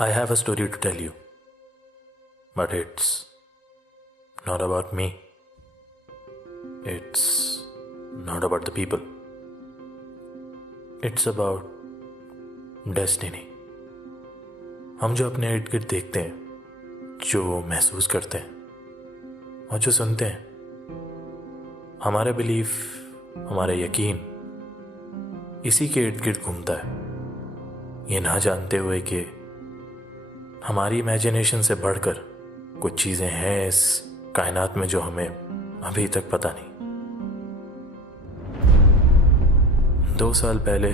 I have a story to tell you, but it's not about me. It's not about the people. It's about destiny. हम जो अपने इर्द गिर्द देखते हैं, जो महसूस करते हैं और जो सुनते हैं, हमारा बिलीफ, हमारा यकीन इसी के इर्द गिर्द घूमता है, ये ना जानते हुए कि हमारी इमेजिनेशन से बढ़कर कुछ चीज़ें हैं इस कायनात में जो हमें अभी तक पता नहीं। 2 साल पहले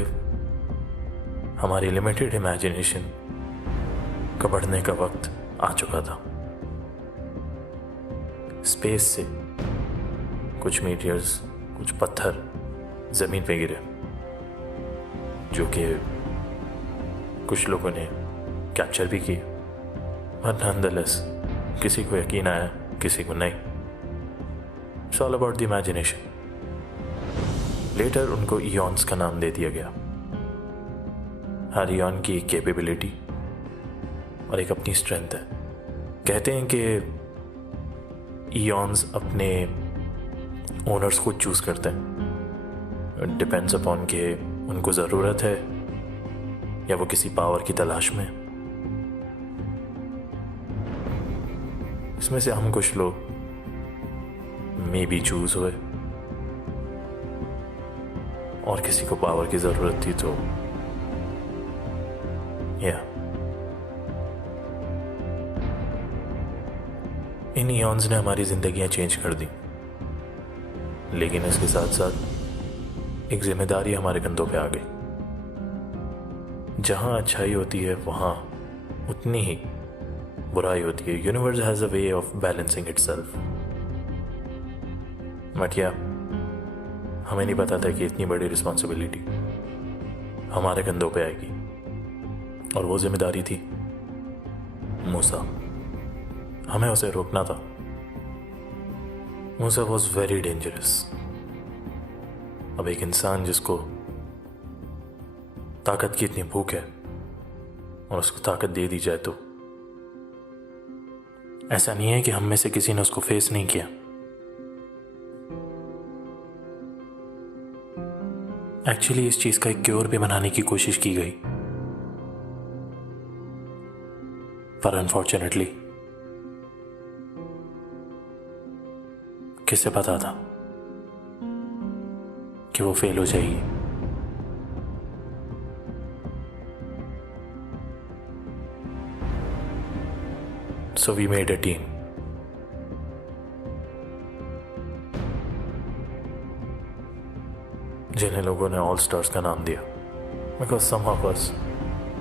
हमारी लिमिटेड इमेजिनेशन का बढ़ने का वक्त आ चुका था। स्पेस से कुछ मीटियर्स, कुछ पत्थर ज़मीन पे गिरे, जो कि कुछ लोगों ने कैप्चर भी किए, बट नॉनदलेस किसी को यकीन आया, किसी को नहीं। It's all about the imagination. Later उनको ईयॉन्स का नाम दे दिया गया। हर ईयॉन की एक कैपेबिलिटी और एक अपनी स्ट्रेंथ है। कहते हैं कि ईयॉन्स अपने ओनर्स को चूज़ करते हैं। डिपेंड्स अपॉन कि उनको ज़रूरत है या वो किसी पावर की तलाश में। इसमें से हम कुछ लोग मे बी चूज़ हुए और किसी को पावर की ज़रूरत थी तो या इन ईयॉन्स ने हमारी ज़िंदगियां चेंज कर दी। लेकिन इसके साथ साथ एक जिम्मेदारी हमारे कंधों पे आ गई। जहां अच्छाई होती है वहां उतनी ही बुराई होती है। Universe has a way of balancing itself. But या हमें नहीं पता था कि इतनी बड़ी रिस्पॉन्सिबिलिटी हमारे कंधों पे आएगी, और वो जिम्मेदारी थी मूसा। हमें उसे रोकना था। मूसा वॉज वेरी डेंजरस। अब एक इंसान जिसको ताकत की इतनी भूख है और उसको ताकत दे दी जाए, तो ऐसा नहीं है कि हम में से किसी ने उसको फेस नहीं किया। एक्चुअली इस चीज का एक क्योर भी बनाने की कोशिश की गई, पर अनफॉर्चुनेटली किसे पता था कि वो फेल हो जाएगी। So we made a team. जिन्हें लोगों ने ऑल स्टार्स का नाम दिया, बिकॉज सम ऑफ अस,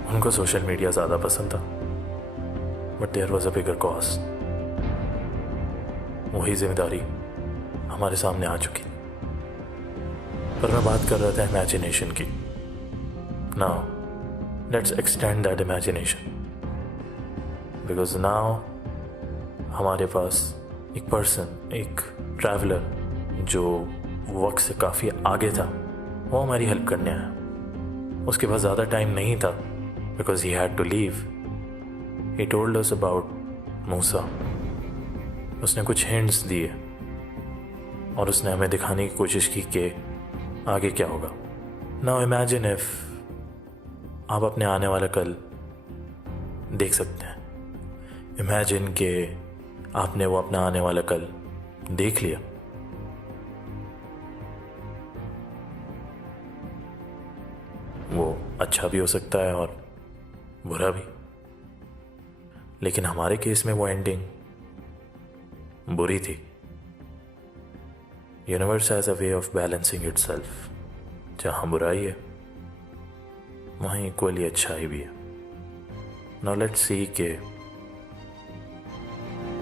उनको सोशल मीडिया ज़्यादा पसंद था, but there was a bigger cause. वही जिम्मेदारी हमारे सामने आ चुकी। पर मैं बात कर रहा था इमेजिनेशन की। Now let's extend that imagination, because now हमारे पास एक पर्सन, एक ट्रैवलर जो वक्त से काफ़ी आगे था, वो हमारी हेल्प करने आया। उसके पास ज़्यादा टाइम नहीं था, because he had to leave. He told us about Musa. उसने कुछ हिंट्स दिए और उसने हमें दिखाने की कोशिश की कि आगे क्या होगा। नाउ इमेजिन इफ आप अपने आने वाला कल देख सकते हैं। इमेजिन कि आपने वो अपना आने वाला कल देख लिया। वो अच्छा भी हो सकता है और बुरा भी, लेकिन हमारे केस में वो एंडिंग बुरी थी। Universe has a way of balancing itself. जहाँ बुराई है वहीं इक्वली अच्छाई भी है। नाउ लेट्स सी कि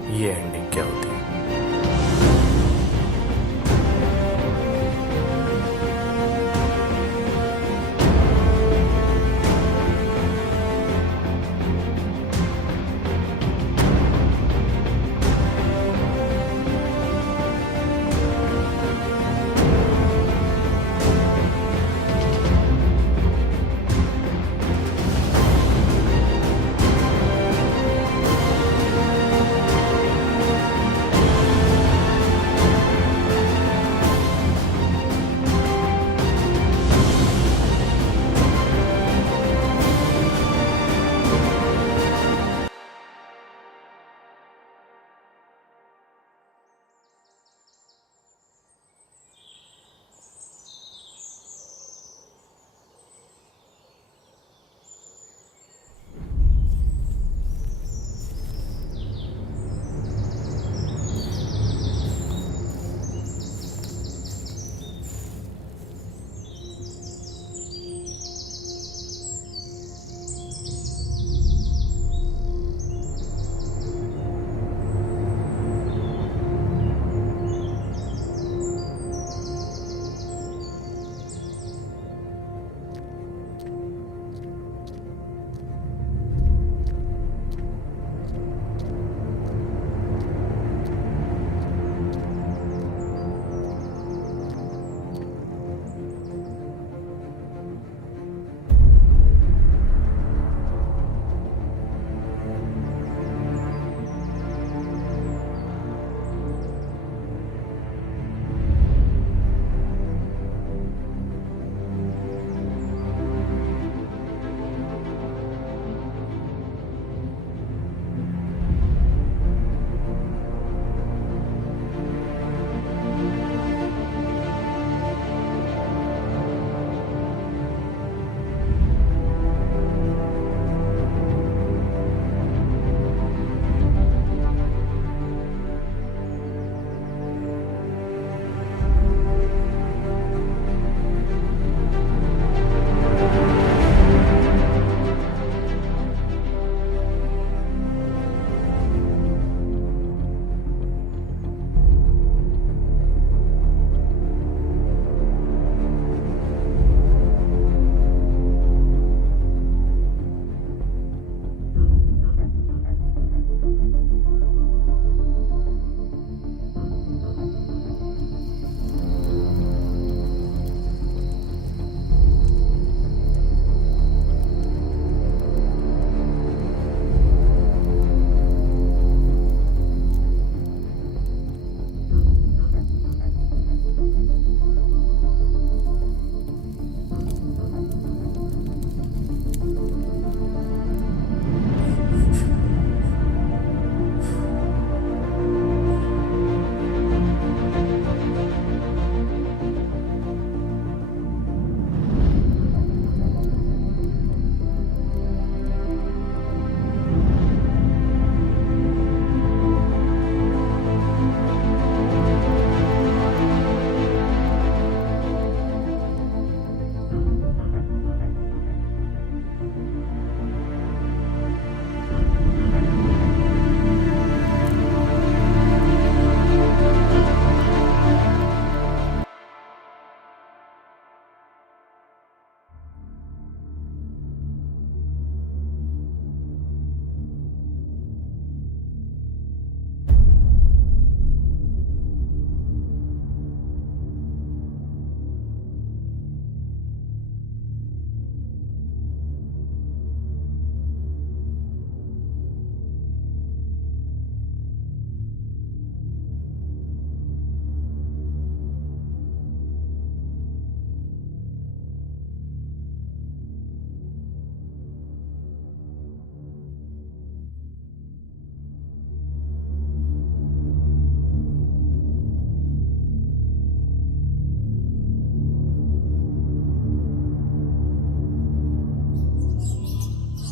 ये एंडिंग क्या होती है।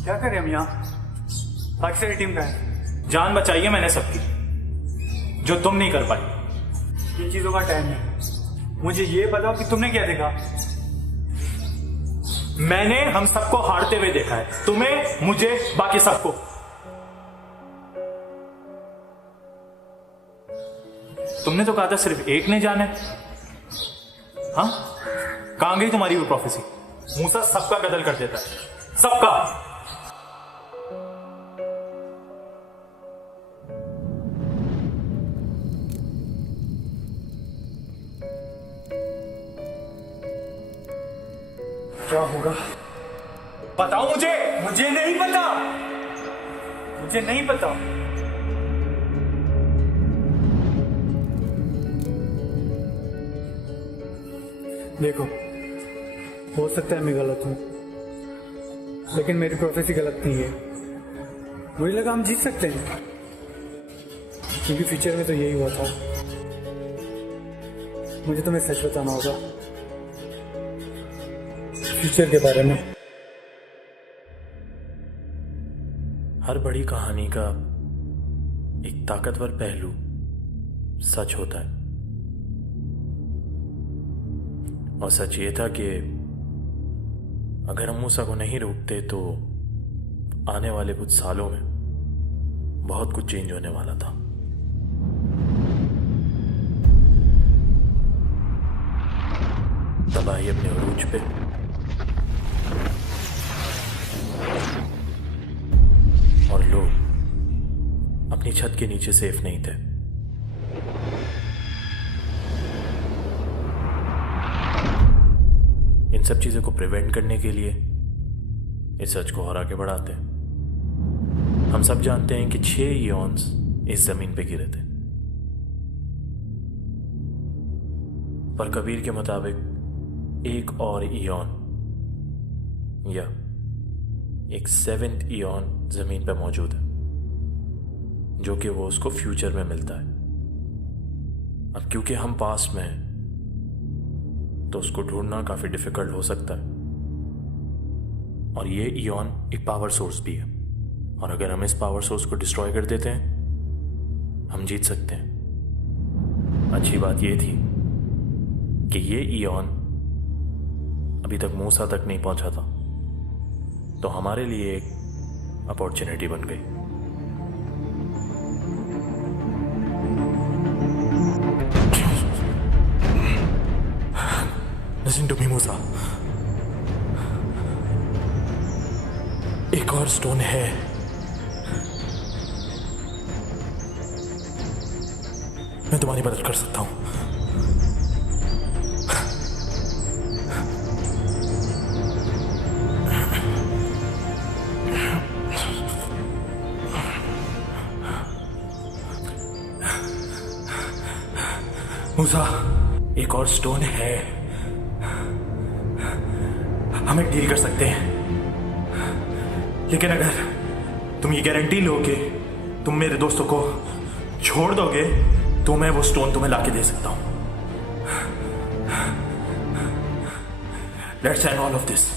क्या करें हम यहाँ? बाकी सारी टीम का है। जान बचाई है मैंने सबकी, जो तुम नहीं कर पाई। ये चीजों का टाइम है। मुझे ये बताओ कि तुमने क्या देखा? मैंने हम सबको हारते हुए देखा है, तुम्हें, मुझे, बाकी सबको। तुमने तो कहा था सिर्फ एक ने जाना है। हाँ, कहां गई तुम्हारी वो प्रोफेसी? मूसा सबका कत्ल कर देता है, सबका। क्या होगा? बताओ मुझे। मुझे नहीं पता, मुझे नहीं पता। देखो, हो सकता है मैं गलत हूं, लेकिन मेरी प्रोफेसी गलत नहीं है। मुझे लगा हम जीत सकते हैं, क्योंकि फ्यूचर में तो यही हुआ था। मुझे तुम्हें सच बताना होगा फ्यूचर के बारे में। हर बड़ी कहानी का एक ताकतवर पहलू सच होता है, और सच ये था कि अगर हम मूसा को नहीं रोकते तो आने वाले कुछ सालों में बहुत कुछ चेंज होने वाला था। तबाही अपने अरूज पे, और लोग अपनी छत के नीचे सेफ नहीं थे। इन सब चीजों को प्रिवेंट करने के लिए इस सच को और आगे बढ़ाते हैं। हम सब जानते हैं कि 6 ईयॉन्स इस जमीन पे गिरे थे, पर कबीर के मुताबिक एक और ईयॉन या एक 7th ईयॉन जमीन पे मौजूद है, जो कि वो उसको फ्यूचर में मिलता है। अब क्योंकि हम पास्ट में हैं तो उसको ढूंढना काफी डिफिकल्ट हो सकता है, और ये ईयॉन एक पावर सोर्स भी है, और अगर हम इस पावर सोर्स को डिस्ट्रॉय कर देते हैं हम जीत सकते हैं। अच्छी बात ये थी कि ये ईयॉन अभी तक मूसा तक नहीं पहुंचा था, तो हमारे लिए एक अपॉर्चुनिटी बन गई। Listen to me, मूसा। एक और स्टोन है। मैं तुम्हारी मदद कर सकता हूं। मूसा, एक और स्टोन है, हम एक डील कर सकते हैं, लेकिन अगर तुम ये गारंटी लो कि तुम मेरे दोस्तों को छोड़ दोगे तो मैं वो स्टोन तुम्हें लाके दे सकता हूं। Let's end all of this.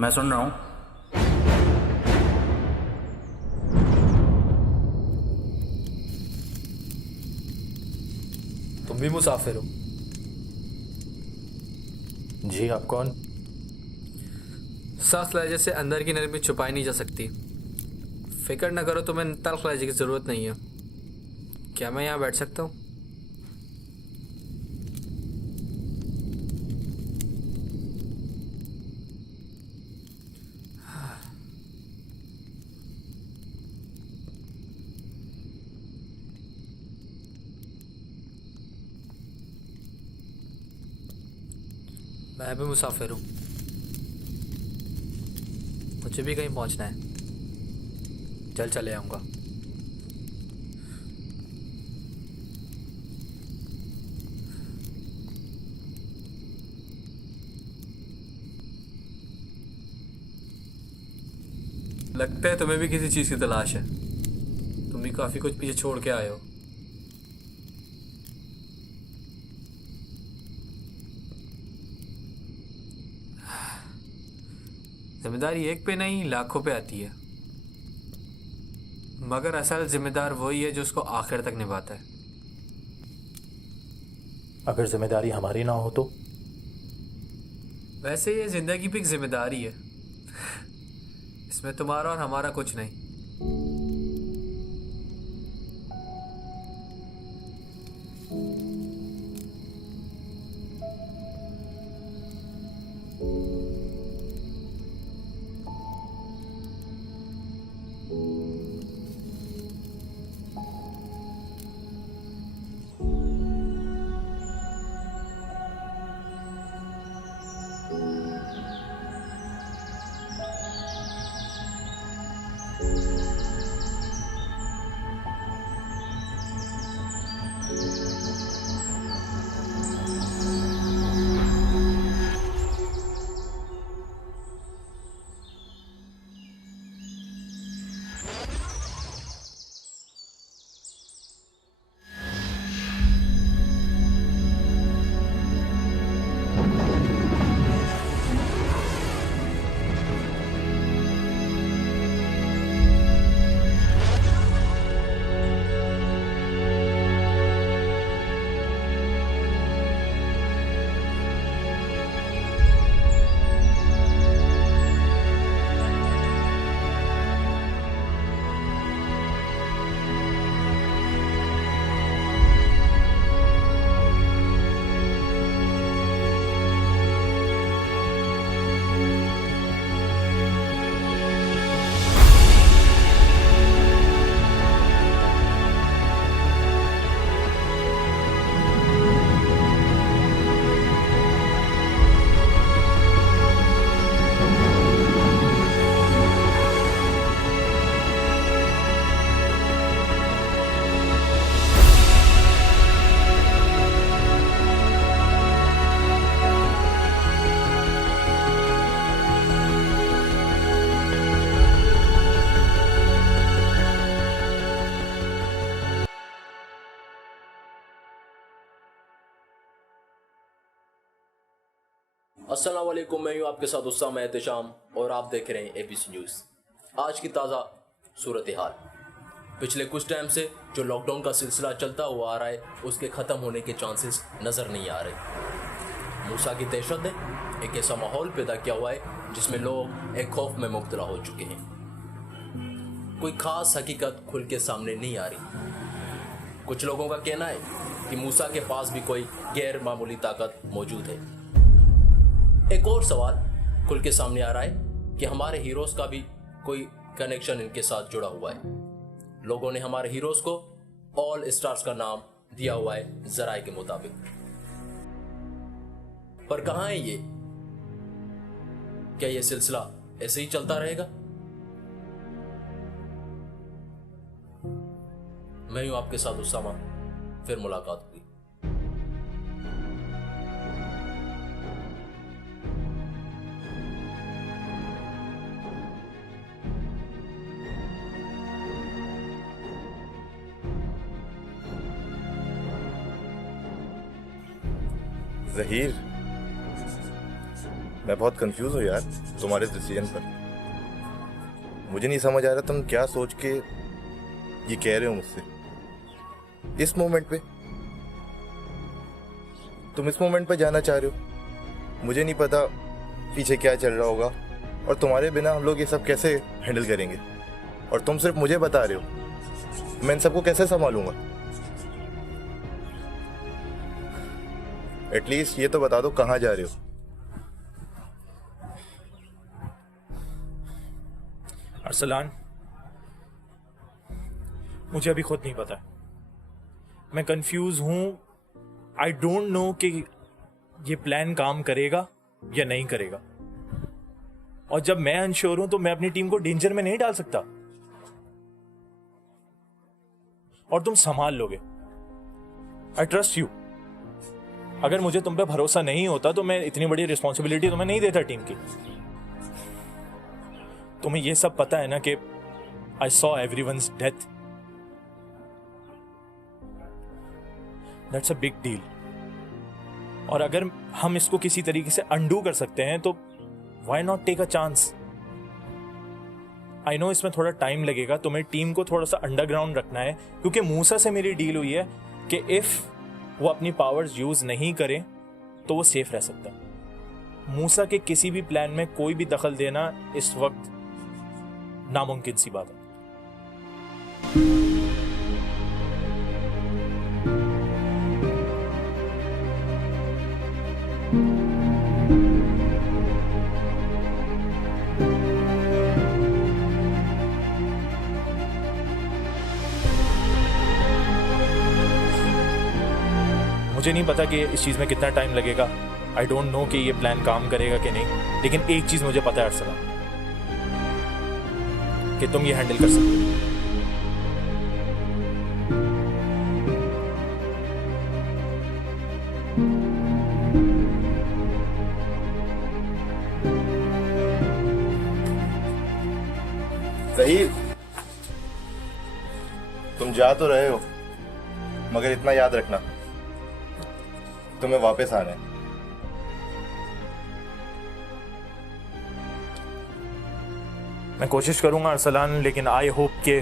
मैं सुन रहा हूं। तुम भी मुसाफिर हो? जी, आप कौन? सांस लहजे से अंदर की नरमी छुपाई नहीं जा सकती। फिक्र न करो, तुम्हें तल्ख लहजे की जरूरत नहीं है। क्या मैं यहाँ बैठ सकता हूँ? मैं भी मुसाफिर हूँ, मुझे भी कहीं पहुँचना है। जल्द चले आऊँगा। लगता है तुम्हें भी किसी चीज़ की तलाश है। तुम भी काफ़ी कुछ पीछे छोड़ के आए हो। जिम्मेदारी एक पे नहीं लाखों पे आती है, मगर असल जिम्मेदार वही है जो उसको आखिर तक निभाता है। अगर जिम्मेदारी हमारी ना हो तो? वैसे ये जिंदगी भी एक जिम्मेदारी है, इसमें तुम्हारा और हमारा कुछ नहीं। अस्सलाम वालेकुम, मैं हूँ आपके साथ उस्सामा एहतशाम और आप देख रहे हैं एबीसी न्यूज़। आज की ताज़ा सूरत हाल। पिछले कुछ टाइम से जो लॉकडाउन का सिलसिला चलता हुआ आ रहा है उसके ख़त्म होने के चांसेस नज़र नहीं आ रहे। मूसा की दहशत ने एक ऐसा माहौल पैदा किया हुआ है जिसमें लोग एक खौफ में मुब्तला हो चुके हैं। कोई ख़ास हकीकत खुल के सामने नहीं आ रही। कुछ लोगों का कहना है कि मूसा के पास भी कोई गैर मामूली ताकत मौजूद है। एक और सवाल खुल के सामने आ रहा है कि हमारे हीरोज का भी कोई कनेक्शन इनके साथ जुड़ा हुआ है। लोगों ने हमारे हीरोज को ऑल स्टार्स का नाम दिया हुआ है जराए के मुताबिक। पर कहां है ये? क्या ये सिलसिला ऐसे ही चलता रहेगा? मैं हूं आपके साथ उस्सामा, फिर मुलाकात होगी। ज़हीर, मैं बहुत कंफ्यूज हूँ यार तुम्हारे डिसीजन पर। मुझे नहीं समझ आ रहा तुम क्या सोच के ये कह रहे हो मुझसे इस मोमेंट पे। तुम इस मोमेंट पे जाना चाह रहे हो, मुझे नहीं पता पीछे क्या चल रहा होगा और तुम्हारे बिना हम लोग ये सब कैसे हैंडल करेंगे। और तुम सिर्फ मुझे बता रहे हो, मैं इन सबको कैसे संभालूंगा। एटलीस्ट ये तो बता दो कहाँ जा रहे हो। अरसलान, मुझे अभी खुद नहीं पता। मैं कंफ्यूज हूं। आई डोंट नो कि ये प्लान काम करेगा या नहीं करेगा। और जब मैं अनश्योर हूं तो मैं अपनी टीम को डेंजर में नहीं डाल सकता। और तुम संभाल लोगे। I trust you. अगर मुझे तुम पे भरोसा नहीं होता तो मैं इतनी बड़ी रिस्पॉन्सिबिलिटी तुम्हें नहीं देता टीम की। तुम्हें यह सब पता है ना कि I saw everyone's death. That's a big deal. और अगर हम इसको किसी तरीके से अंडू कर सकते हैं तो why not take a chance. I know इसमें थोड़ा टाइम लगेगा, तुम्हें टीम को थोड़ा सा अंडरग्राउंड रखना है, क्योंकि मूसा से मेरी डील हुई है कि इफ़ वो अपनी पावर्स यूज़ नहीं करें तो वो सेफ रह सकता है। मूसा के किसी भी प्लान में कोई भी दखल देना इस वक्त नामुमकिन सी बात है। मुझे नहीं पता कि इस चीज़ में कितना टाइम लगेगा। आई डोंट नो कि ये प्लान काम करेगा कि नहीं, लेकिन एक चीज़ मुझे पता है अरसलान, कि तुम ये हैंडल कर सकते हो। ज़हीर, तुम जा तो रहे हो, मगर इतना याद रखना, तुम्हें वापस आना है। मैं कोशिश करूंगा अरसलान, लेकिन आई होप कि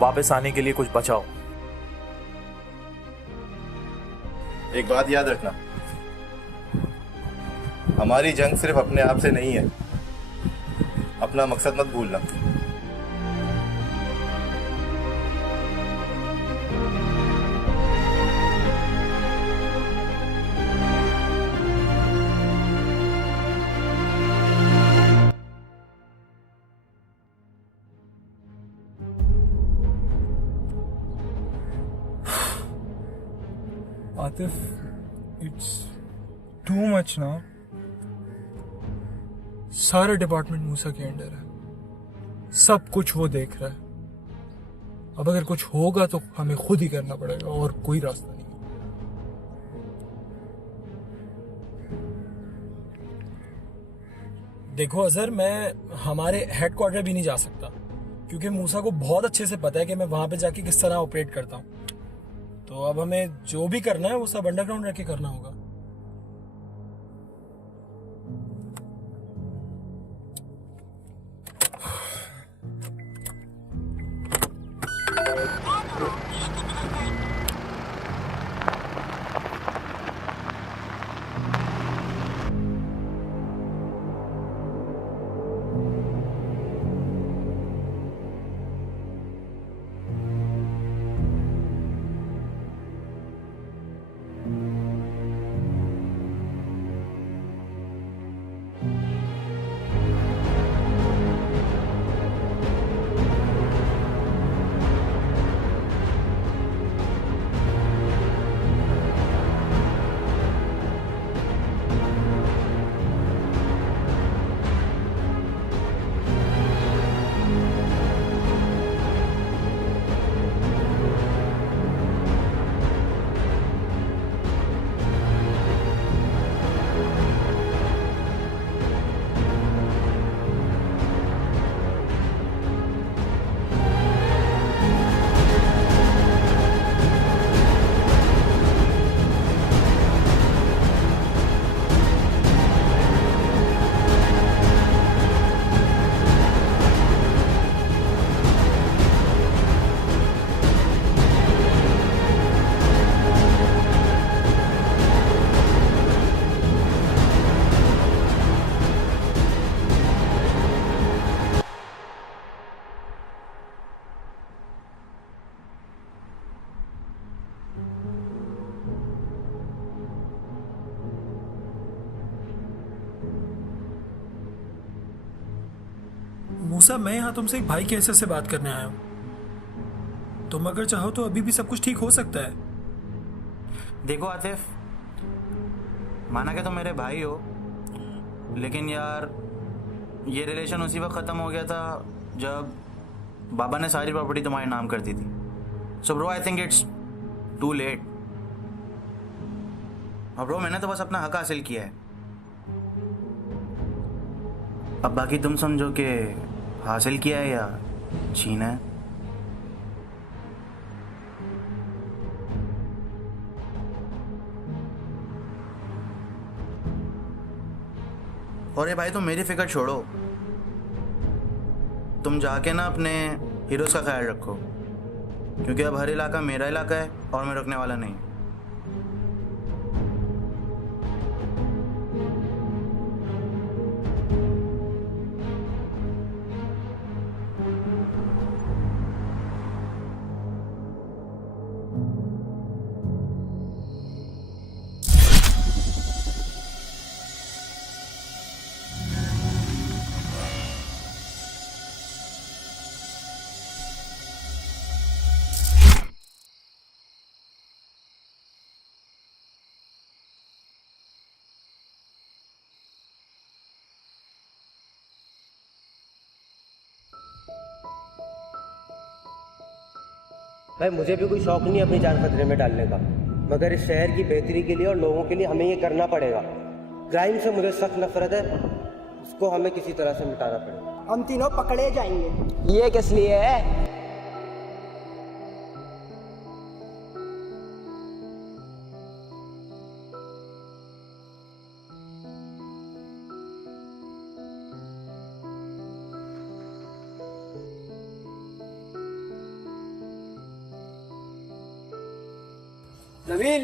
वापस आने के लिए कुछ बचाओ। एक बात याद रखना, हमारी जंग सिर्फ अपने आप से नहीं है, अपना मकसद मत भूलना। आतिफ, इट्स टू मच ना। सारा डिपार्टमेंट मूसा के अंडर है, सब कुछ वो देख रहा है। अब अगर कुछ होगा तो हमें खुद ही करना पड़ेगा, और कोई रास्ता नहीं। देखो अजहर, मैं हमारे हेडक्वार्टर भी नहीं जा सकता, क्योंकि मूसा को बहुत अच्छे से पता है कि मैं वहां पे जाके किस तरह ऑपरेट करता हूँ। तो अब हमें जो भी करना है वो सब अंडरग्राउंड रख के करना होगा। मूसा, मैं यहाँ तुमसे एक भाई के हैसियत से बात करने आया हूँ। तुम अगर चाहो तो अभी भी सब कुछ ठीक हो सकता है। देखो आतिफ, माना कि तुम मेरे भाई हो, लेकिन यार ये रिलेशन उसी वक्त ख़त्म हो गया था जब बाबा ने सारी प्रॉपर्टी तुम्हारे नाम कर दी थी। So bro, I think it's too late. और ब्रो, मैंने तो बस अपना हक हासिल किया है। अब बाकी तुम समझो कि हासिल किया है या छीना है। और ये भाई, तुम मेरी फिक्र छोड़ो, तुम जाके ना अपने हीरोज़ का ख्याल रखो, क्योंकि अब हर इलाका मेरा इलाका है और मैं रुकने वाला नहीं। भाई मुझे भी कोई शौक नहीं है अपनी जान खतरे में डालने का, मगर इस शहर की बेहतरी के लिए और लोगों के लिए हमें ये करना पड़ेगा। क्राइम से मुझे सख्त नफरत है, इसको हमें किसी तरह से मिटाना पड़ेगा। हम तीनों पकड़े जाएंगे। ये किस लिए है? नबील,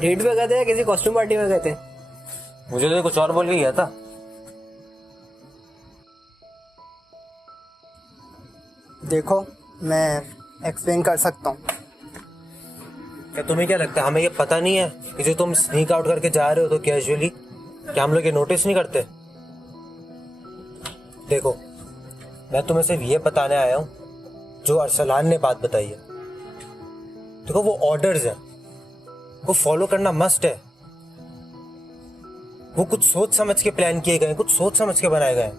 डेट पे गए थे या किसी कॉस्ट्यूम पार्टी में गए थे? मुझे तो कुछ और बोल के गया था। देखो, मैं एक्सप्लेन कर सकता हूँ। क्या तुम्हें क्या लगता है हमें ये पता नहीं है कि जो तुम स्नीक आउट करके जा रहे हो तो कैजुअली, क्या हम लोग ये नोटिस नहीं करते? देखो, मैं तुम्हें सिर्फ ये बताने आया हूँ जो अरसलान ने बात बताई है। देखो, वो ऑर्डर्स है, वो फॉलो करना मस्ट है। वो कुछ सोच समझ के प्लान किए गए, कुछ सोच समझ के बनाए गए।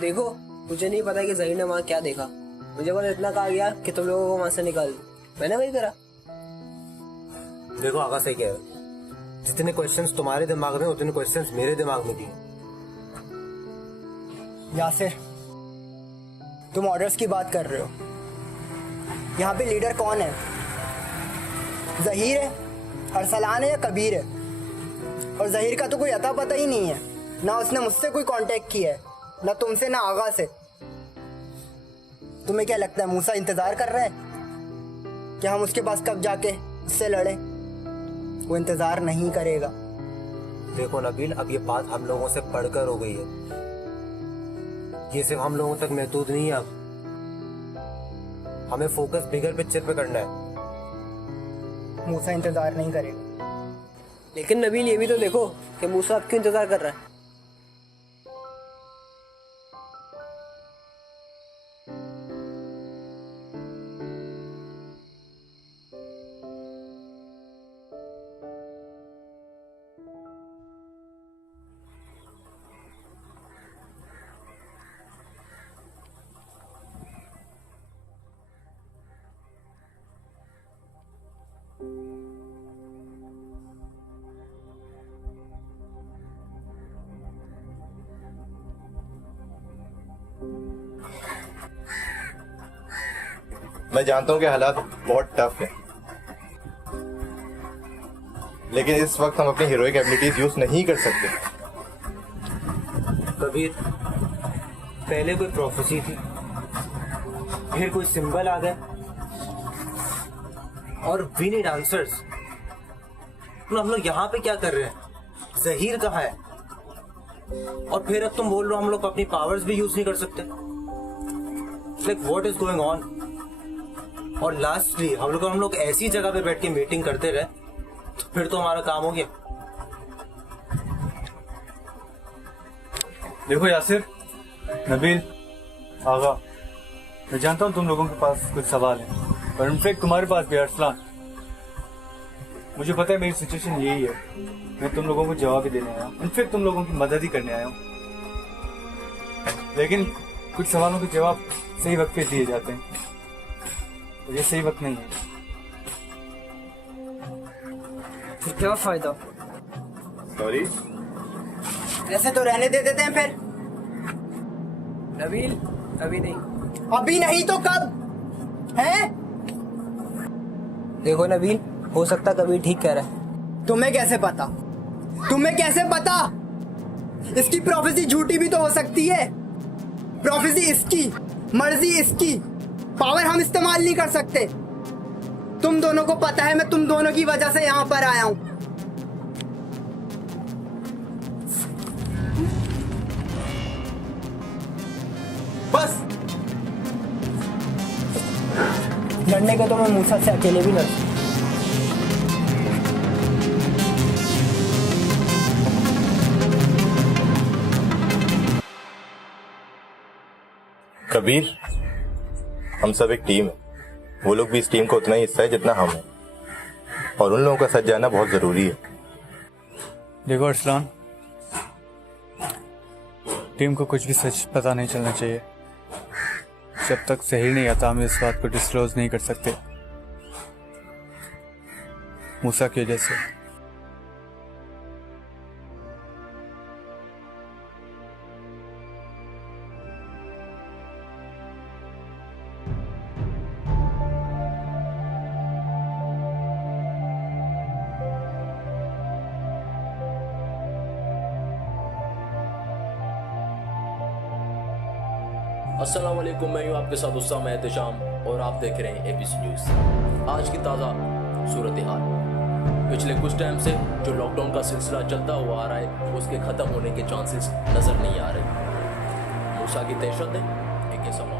देखो, मुझे नहीं पता कि ज़हीर ने वहाँ क्या देखा। मुझे बस इतना कहा गया कि तुम लोगों को वहाँ से निकाल दो। मैंने वही करा। देखो आगा सही कह रहे हो, जितने क्वेश्चंस तुम्हारे दिमाग में उतने क्वेश्चंस मेरे दिमाग में भी हैं। यासिर, तुम ऑर्डर्स की बात कर रहे हो। यहाँ पे लीडर कौन है? ज़हीर है, अरसलान है या कबीर है? और ज़हीर का तो कोई अता पता ही नहीं है। ना उसने मुझसे कोई कांटेक्ट किया है, ना तुमसे ना आगा से। तुम्हें क्या लगता है मूसा इंतजार कर रहा है कि हम उसके पास कब जाके उससे लड़े? वो इंतजार नहीं करेगा। देखो नबील, अब ये बात हम लोगों से बढ़कर हो गई है। ये सिर्फ हम लोगों तक महदूद नहीं है। अब हमें फोकस बिगर पिक्चर पे करना है। मूसा इंतजार नहीं करेगा। लेकिन नबील, ये भी तो देखो कि मूसा अब क्यों इंतजार कर रहा है। मैं जानता हूँ कि हालात बहुत टफ है, लेकिन इस वक्त हम अपनी हीरोइक एबिलिटीज यूज नहीं कर सकते। कबीर, पहले कोई प्रोफेसी थी, फिर कोई सिंबल आ गए, और वी नीड आंसर्स। हम लोग यहाँ पे क्या कर रहे हैं? ज़हीर कहाँ है? और फिर अब तुम बोल रहे हो हम लोग अपनी पावर्स भी यूज नहीं कर सकते। Like what is going on? और लास्टली हम लोग ऐसी जगह पे बैठ के मीटिंग करते रहे तो फिर तो हमारा काम हो गया। देखो यासिर, नबील, आगा, मैं जानता हूँ तुम लोगों के पास कुछ सवाल है, पर इनफैक्ट तुम्हारे पास भी अरसलान। मुझे पता है मेरी सिचुएशन यही है। मैं तुम लोगों को जवाब ही देने आया हूँ, इनफैक्ट तुम लोगों की मदद ही करने आया हूँ। लेकिन कुछ सवालों के जवाब सही वक्त पे दिए जाते हैं, और ये सही वक्त नहीं है। क्या फायदा? सॉरी, ऐसे तो रहने दे देते हैं फिर। नबील, अभी नहीं। अभी नहीं तो कब हैं? देखो नबील, हो सकता कबीर ठीक कह रहा है। तुम्हें कैसे पता? तुम्हें कैसे पता? इसकी प्रोफेसी झूठी भी तो हो सकती है। प्रोफेसी इसकी, मर्जी इसकी, पावर हम इस्तेमाल नहीं कर सकते। तुम दोनों को पता है मैं तुम दोनों की वजह से यहाँ पर आया हूँ। बस लड़ने का तो मैं मूसा से अकेले भी लड़ सकता हूं। कबीर, हम सब एक टीम है। वो लोग भी इस टीम का उतना ही हिस्सा है जितना हम हैं, और उन लोगों का सच जानना बहुत जरूरी है। देखो अरसलान, टीम को कुछ भी सच पता नहीं चलना चाहिए। जब तक सही नहीं आता हम इस बात को डिस्क्लोज नहीं कर सकते, मूसा की वजह से। अस्सलाम वालेकुम, मैं हूं आपके साथ उस्ताद एहतशाम और आप देख रहे हैं एबीसी न्यूज़। आज की ताज़ा सूरत हाल। पिछले कुछ टाइम से जो लॉकडाउन का सिलसिला चलता हुआ आ रहा है उसके ख़त्म होने के चांसेस नज़र नहीं आ रहे। मूसा की दहशत है, एक ऐसा माहौल।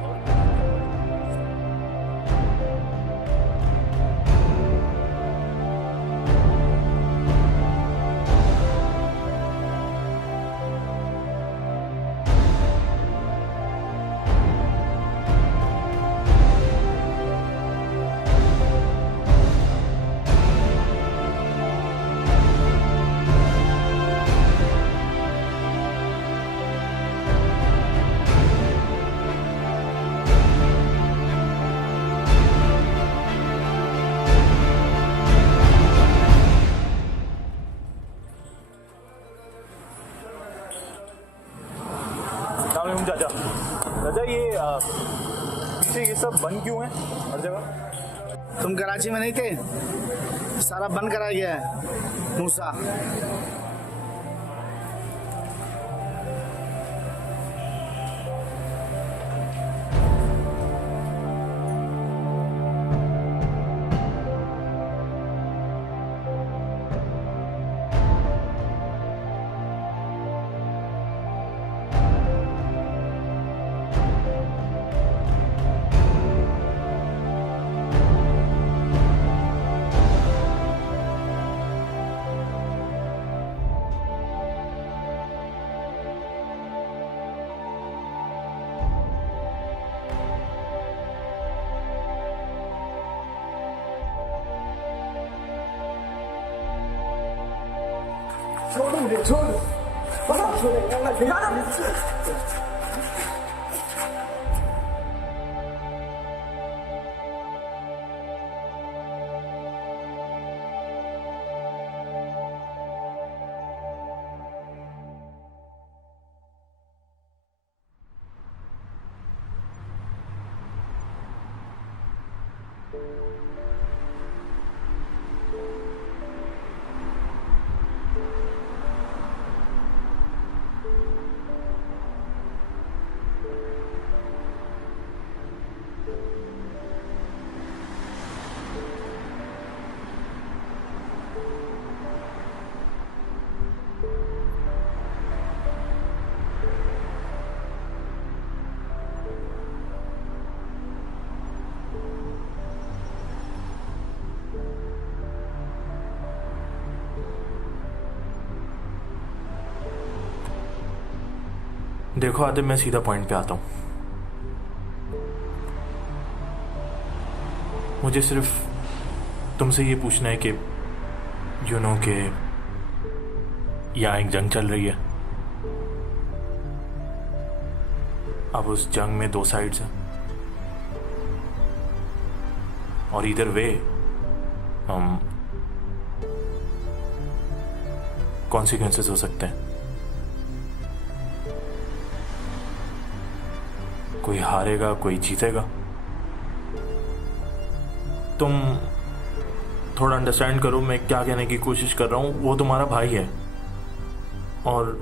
चाचा, ये पीछे ये सब बंद क्यों है हर जगह? तुम कराची में नहीं थे? सारा बंद कराया गया है मूसा। देखो आदिब, मैं सीधा पॉइंट पे आता हूँ। मुझे सिर्फ तुमसे ये पूछना है कि यू नो कि यहाँ एक जंग चल रही है। अब उस जंग में दो साइड्स हैं और इधर वे कॉन्सिक्वेंसेस हो सकते हैं। कोई हारेगा कोई जीतेगा। तुम थोड़ा अंडरस्टैंड करो मैं क्या कहने की कोशिश कर रहा हूं। वो तुम्हारा भाई है और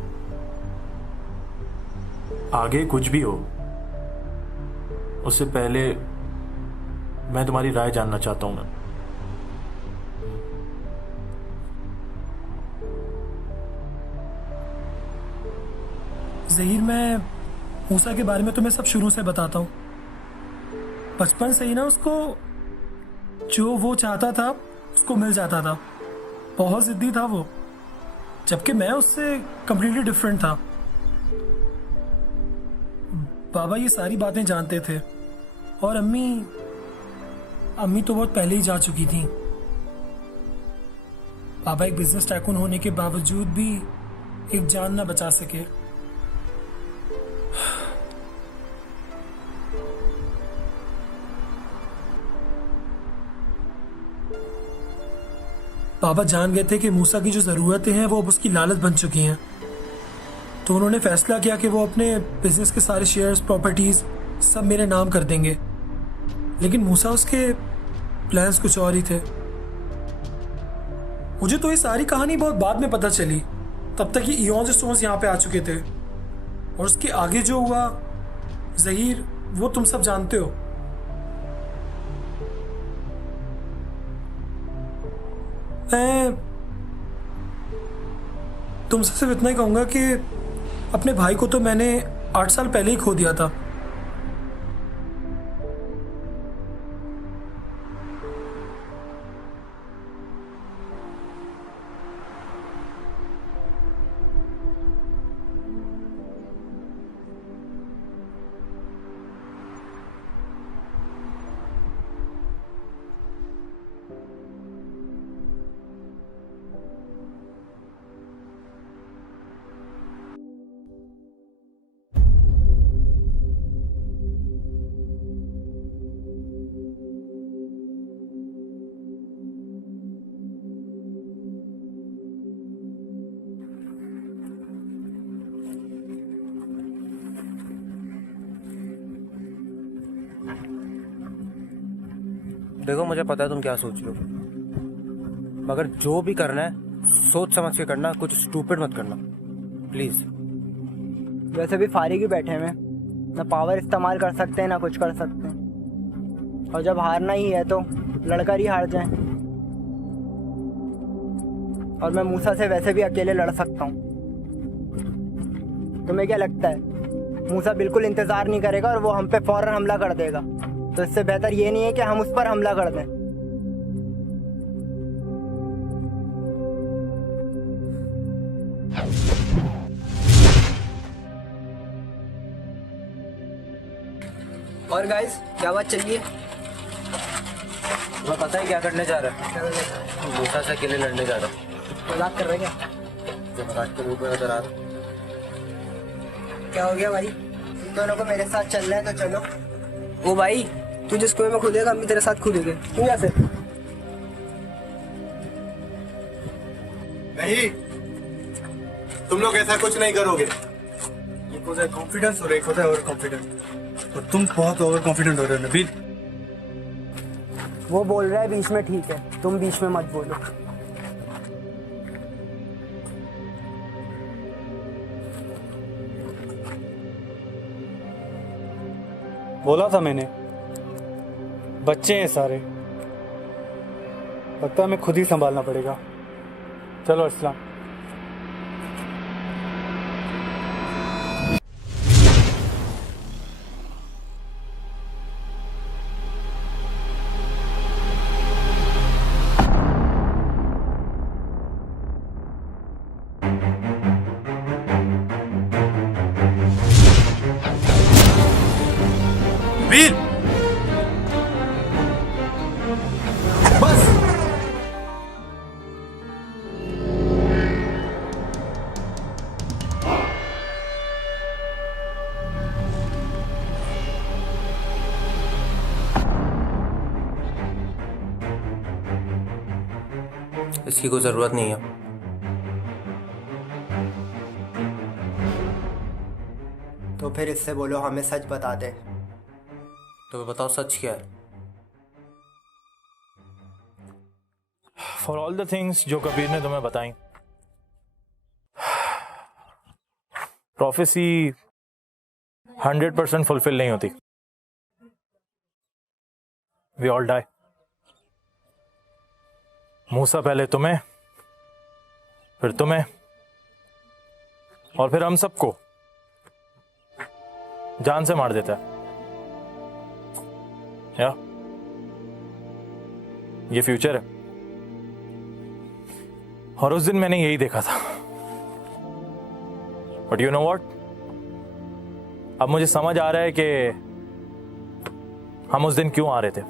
आगे कुछ भी हो उससे पहले मैं तुम्हारी राय जानना चाहता हूं। मैं ज़हीर, मैं मूसा के बारे में तुम्हें सब शुरू से बताता हूँ। बचपन से ही ना उसको जो वो चाहता था उसको मिल जाता था। बहुत ज़िद्दी था वो, जबकि मैं उससे कम्प्लीटली डिफरेंट था। बाबा ये सारी बातें जानते थे और अम्मी तो बहुत पहले ही जा चुकी थी। बाबा एक बिजनेस टाइकून होने के बावजूद भी एक जान ना बचा सके। बाबा जान गए थे कि मूसा की जो ज़रूरतें हैं वो अब उसकी लालच बन चुकी हैं, तो उन्होंने फैसला किया कि वो अपने बिजनेस के सारे शेयर्स, प्रॉपर्टीज सब मेरे नाम कर देंगे। लेकिन मूसा, उसके प्लान्स कुछ और ही थे। मुझे तो ये सारी कहानी बहुत बाद में पता चली, तब तक ये इयॉन्स स्टोन्स यहाँ पे आ चुके थे। और उसके आगे जो हुआ ज़हीर, वो तुम सब जानते हो। मैं तुमसे सिर्फ इतना ही कहूंगा कि अपने भाई को तो मैंने 8 साल पहले ही खो दिया था। देखो, मुझे पता है तुम क्या सोच रहे हो, मगर जो भी करना है सोच समझ के करना, कुछ स्टूपिड मत करना प्लीज। वैसे भी फारिग ही बैठे हैं, ना पावर इस्तेमाल कर सकते हैं ना कुछ कर सकते हैं, और जब हारना ही है तो लड़कर ही हार जाएं। और मैं मूसा से वैसे भी अकेले लड़ सकता हूँ। तुम्हें क्या लगता है मूसा बिल्कुल इंतज़ार नहीं करेगा और वो हम पे फौरन हमला कर देगा? तो इससे बेहतर ये नहीं है कि हम उस पर हमला कर दें। और गाइस, क्या बात चल रही है? तुम्हें पता है क्या करने जा रहा है? मूसा से अकेले लड़ने जा रहा है। मजाक कर रहे क्या? जो मजाक के रूप में नजर आ रहा। क्या हो गया भाई? तुम दोनों को मेरे साथ चलना है तो चलो। ओ भाई, तू जिस कुएं में कूदेगा हम भी तेरे साथ कूदेंगे। तू यहाँ से। नहीं, तुम लोग ऐसा कुछ नहीं करोगे। एक होता है कॉन्फिडेंस और एक होता है ओवर कॉन्फिडेंस, और तुम बहुत ओवर कॉन्फिडेंट हो रहे हो नबील। वो बोल रहा है बीच में, ठीक है, तुम बीच में मत बोलो। बोला था मैंने, बच्चे हैं सारे, लगता है हमें खुद ही संभालना पड़ेगा। चलो अस्सलाम। वीर, बस। इसकी कोई जरूरत नहीं है। तो फिर इससे बोलो हमें सच बता दे। तो बताओ सच क्या है? फॉर ऑल द थिंग्स जो कबीर ने तुम्हें बताई, प्रोफेसी 100% फुलफिल नहीं होती. We all die. मूसा पहले तुम्हें, फिर तुम्हें, और फिर हम सबको जान से मार देता है. या ये फ्यूचर है. और उस दिन मैंने यही देखा था. बट यू नो व्हाट, अब मुझे समझ आ रहा है कि हम उस दिन क्यों आ रहे थे.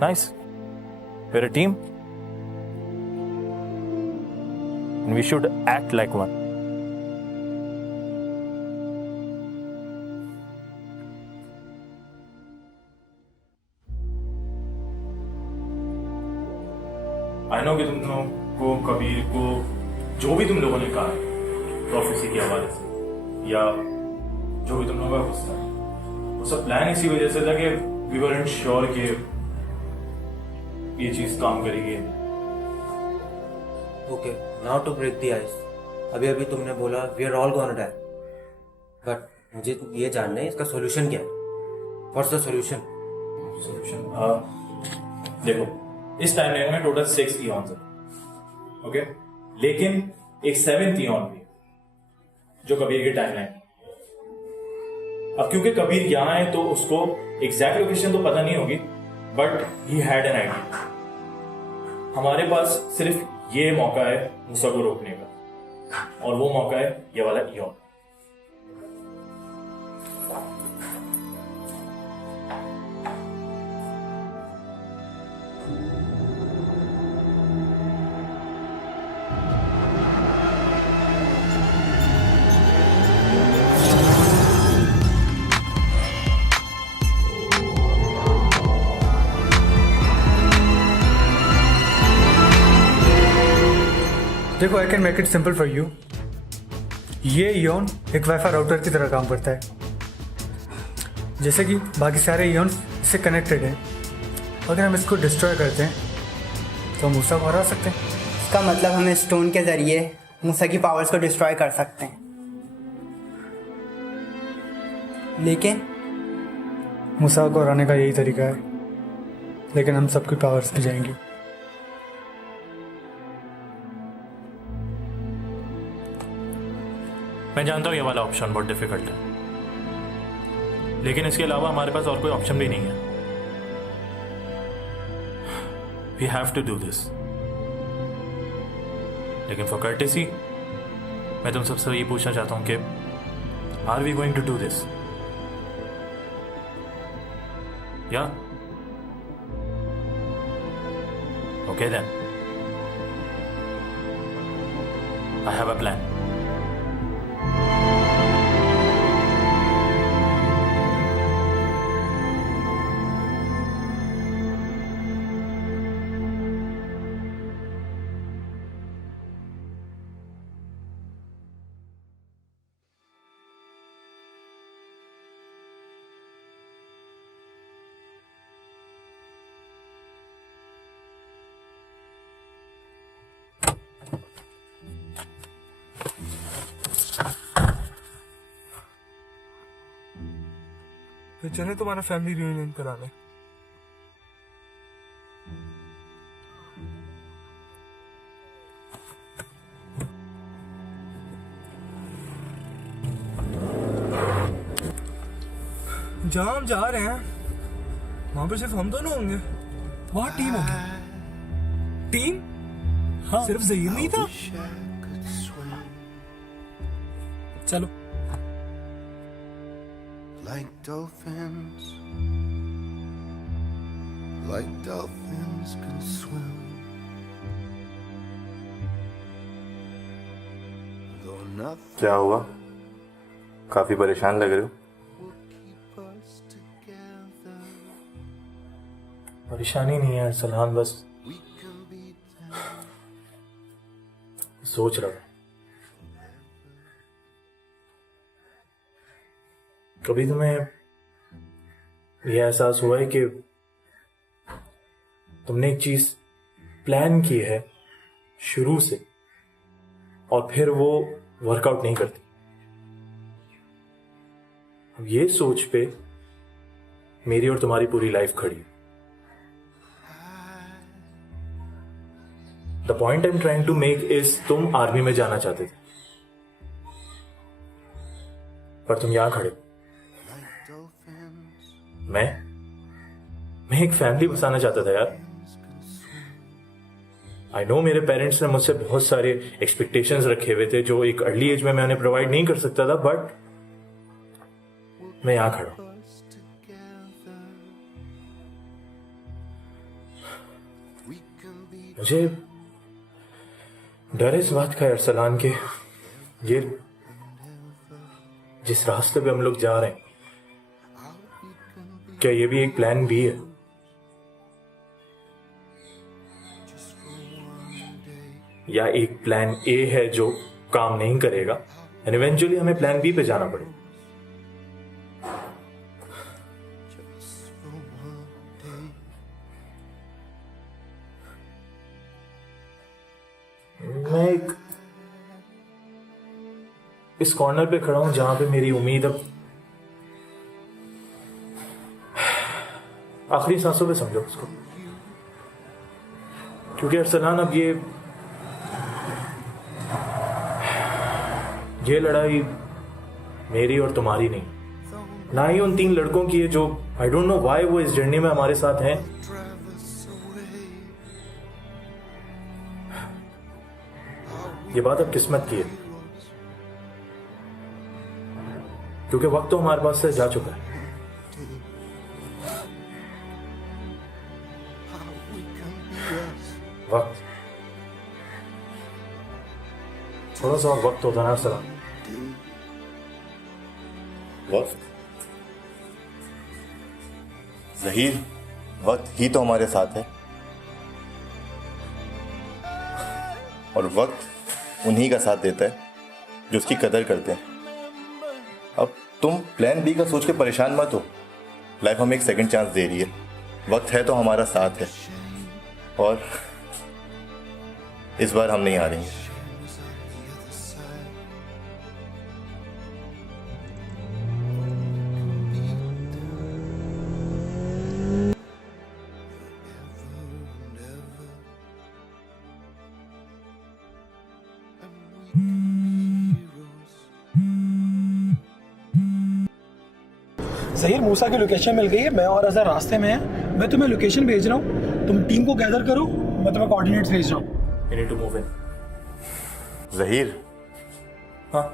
Nice, we're a team and we should act like one. I know कि तुम लोगों को, कबीर को, जो भी तुम लोगों ने कहा है प्रोफेसी के हवाले से या जो भी तुम लोगों का गुस्सा है, वो सब प्लान इसी वजह से था कि वी वरंट श्योर कि ये चीज काम करेगी. Okay, now to break the ice. अभी अभी तुमने बोला we are all gonna die, but मुझे ये जानना है इसका सॉल्यूशन क्या है. What's the solution? देखो, इस टाइमलाइन में टोटल 6 इयॉन्स है. ओके, लेकिन एक 7th इयॉन भी जो कबीर की टाइमलाइन. अब क्योंकि कबीर यहां है तो उसको एग्जैक्ट लोकेशन तो पता नहीं होगी, but he had an idea. हमारे पास सिर्फ ये मौका है मूसा को रोकने का, और वो मौका है ये वाला इयॉन. देखो, I can make it simple for you. ये इयॉन एक वाईफाई राउटर की तरह काम करता है. जैसे कि बाकी सारे इयॉन इससे कनेक्टेड हैं. अगर हम इसको डिस्ट्रॉय करते हैं तो मूसा को हरा सकते हैं. इसका मतलब हम स्टोन के जरिए मूसा की पावर्स को डिस्ट्रॉय कर सकते हैं. लेकिन मूसा को हराने का यही तरीका है, लेकिन हम सबकी पावर्स भी जाएंगी. मैं जानता हूं ये वाला ऑप्शन बहुत डिफिकल्ट है, लेकिन इसके अलावा हमारे पास और कोई ऑप्शन भी नहीं है. We have to do this. लेकिन फॉर कर्टेसी मैं तुम सबसे ये पूछना चाहता हूं कि are we going to do this? या okay then, I have a plan. फिर चले तुम्हारा फैमिली रियूनियन कराने. जहाँ हम जा रहे हैं वहां पर सिर्फ हम दोनों होंगे. वहां टीम होगी. टीम? हाँ, सिर्फ ज़हीर नहीं था. चलो. Like dolphins can swim. Though nothing क्या हुआ? काफी परेशान लग रहे हो. परेशानी नहीं है सलहान, बस सोच रहा हूं. कभी तुम्हें यह एहसास हुआ है कि तुमने एक चीज प्लान की है शुरू से और फिर वो वर्कआउट नहीं करती? अब ये सोच पे मेरी और तुम्हारी पूरी लाइफ खड़ी है। The point I am trying to make is तुम आर्मी में जाना चाहते थे, पर तुम यहां खड़े। मैं एक फैमिली बसाना चाहता था यार। आई नो मेरे पेरेंट्स ने मुझसे बहुत सारे एक्सपेक्टेशंस रखे हुए थे जो एक अर्ली एज में मैं उन्हें प्रोवाइड नहीं कर सकता था, बट मैं यहां खड़ा हूं। मुझे डर इस बात का अरसलान के ये जिस रास्ते पे हम लोग जा रहे हैं, क्या ये भी एक प्लान बी है? या एक प्लान ए है जो काम नहीं करेगा एंड इवेंचुअली हमें प्लान बी पे जाना पड़ेगा? मैं एक इस कॉर्नर पे खड़ा हूं जहां पे मेरी उम्मीद अब आखिरी सांसों पे समझो उसको, क्योंकि अरसलान अब ये लड़ाई मेरी और तुम्हारी नहीं, ना ही उन 3 लड़कों की है जो आई डोंट नो व्हाई वो इस जर्नी में हमारे साथ हैं। ये बात अब किस्मत की है, क्योंकि वक्त तो हमारे पास से जा चुका है। वक्त थोड़ा सा वक्त होता ना सलाम। वक्त ज़हीर, वक्त ही तो हमारे साथ है और वक्त उन्हीं का साथ देता है जो उसकी कदर करते हैं। अब तुम प्लान बी का सोच के परेशान मत हो, लाइफ हमें एक सेकंड चांस दे रही है। वक्त है तो हमारा साथ है और इस बार हम नहीं हारेंगे। ज़हीर, मूसा की लोकेशन मिल गई है। मैं और अज़हर रास्ते में हैं। मैं तुम्हें लोकेशन भेज रहा हूँ, तुम टीम को गैदर करो, मैं तुम्हें कोऑर्डिनेट्स भेज रहा हूँ। You need to move in. Zaheer, हाँ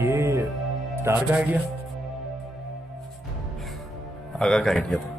ये स्टार का आइडिया आगा का आइडिया था।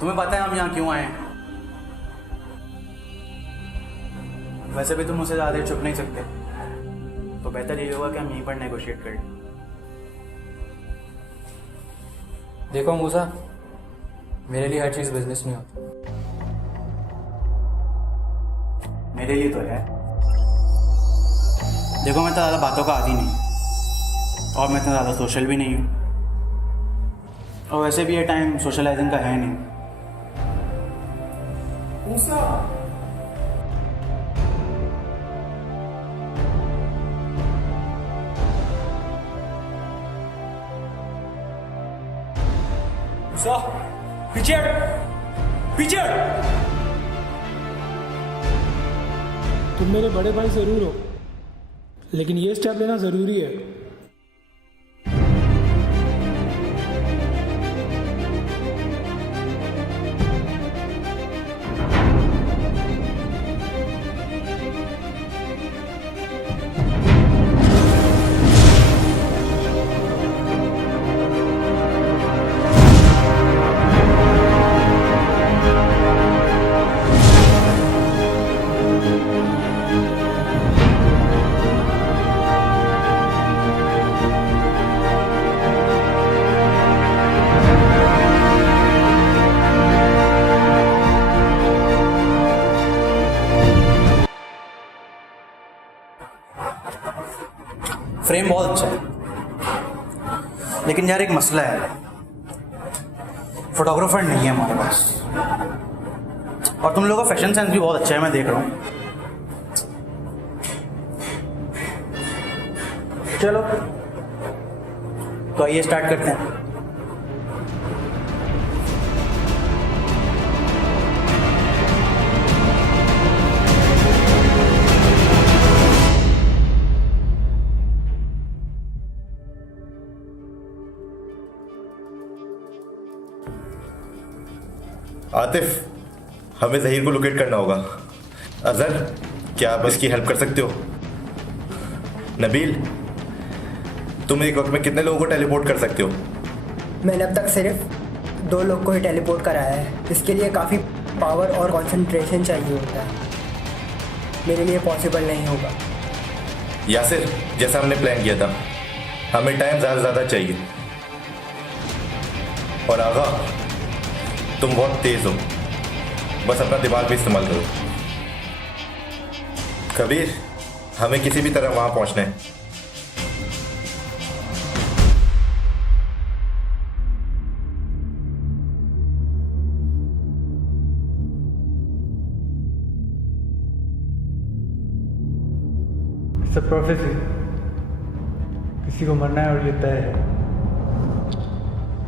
तुम्हें पता है हम यहाँ क्यों आए हैं? वैसे भी तुम मुझसे ज़्यादा देर चुप नहीं सकते, तो बेहतर ये होगा कि हम यहीं पर नेगोशिएट करें। देखो मूसा, मेरे लिए हर चीज़ बिजनेस नहीं होती। मेरे लिए तो है। देखो मैं तो ज़्यादा बातों का आदी नहीं और मैं तो ज़्यादा सोशल भी नहीं हूँ, और वैसे भी ये टाइम सोशलाइजिंग का है नहीं। मूसा, पीछे पीछे। तुम मेरे बड़े भाई ज़रूर हो, लेकिन ये स्टेप लेना ज़रूरी है। फ्रेम बहुत अच्छा है, लेकिन यार एक मसला है, फोटोग्राफर नहीं है हमारे पास। और तुम लोगों का फैशन सेंस भी बहुत अच्छा है, मैं देख रहा हूँ। चलो तो आइए स्टार्ट करते हैं। आतिफ, हमें ज़हीर को लोकेट करना होगा। अजहर, क्या आप इसकी हेल्प कर सकते हो? नबील, तुम एक वक्त में कितने लोगों को टेलीपोर्ट कर सकते हो? मैंने अब तक सिर्फ 2 लोग को ही टेलीपोर्ट कराया है। इसके लिए काफ़ी पावर और कंसंट्रेशन चाहिए होता है, मेरे लिए पॉसिबल नहीं होगा। यासिर, जैसा हमने प्लान किया था, हमें टाइम ज़्यादा से ज़्यादा चाहिए। और आगा, तुम बहुत तेज हो, बस अपना दिमाग भी इस्तेमाल करो। कबीर, हमें किसी भी तरह वहां पहुंचना है। सब प्रोफेसी, किसी को मरना है और ये तय है।